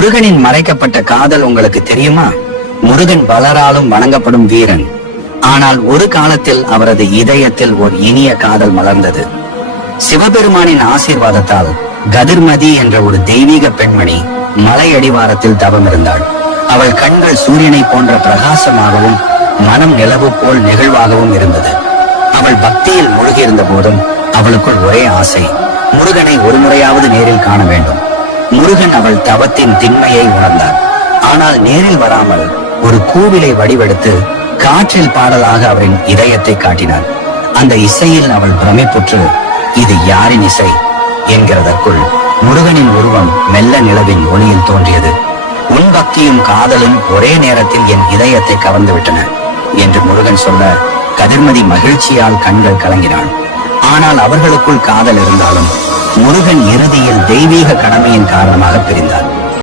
முருகனின் மறைக்கப்பட்ட காதல் உங்களுக்கு தெரியுமா? முருகன் பலராலும் வணங்கப்படும் வீரன். ஆனால் ஒரு காலத்தில் அவரது இதயத்தில் ஒரு இனிய காதல் மலர்ந்தது. சிவபெருமானின் ஆசீர்வாதத்தால் கதிர்மதி என்ற ஒரு தெய்வீக பெண்மணி மலை அடிவாரத்தில் தவம் இருந்தாள். அவள் கண்கள் சூரியனை போன்ற பிரகாசமாகவும் மனம் நிலவு போல் நெகிழ்வாகவும் இருந்தது. அவள் பக்தியில் மூழ்கியிருந்த போதும் அவளுக்குள் ஒரே ஆசை, முருகனை ஒரு முறையாவது நேரில் காண வேண்டும். முருகன் அவள் தவத்தின் திண்மையை உணர்ந்தார். ஆனால் நேரில் வராமல் ஒரு கூவிலை வடிவெடுத்து காற்றில் பாடலாக அவரின் இதயத்தை காட்டினார். அந்த இசையில் அவள் பிரமிப்புற்று, இது யாரின் இசை என்கிறதற்குள் முருகனின் உருவம் மெல்ல நிலவின் ஒளியில் தோன்றியது. உன் பக்தியும் காதலும் ஒரே நேரத்தில் என் இதயத்தை கவர்ந்து விட்டன என்று முருகன் சொல்ல, கதிர்மதி மகிழ்ச்சியால் கண்கள் கலங்கினாள். ஆனால் அவர்களுக்குள் காதல் இருந்தாலும் முருகன் இறுதியில் தெய்வீக கடமையின் காரணமாக பிரிந்தார்.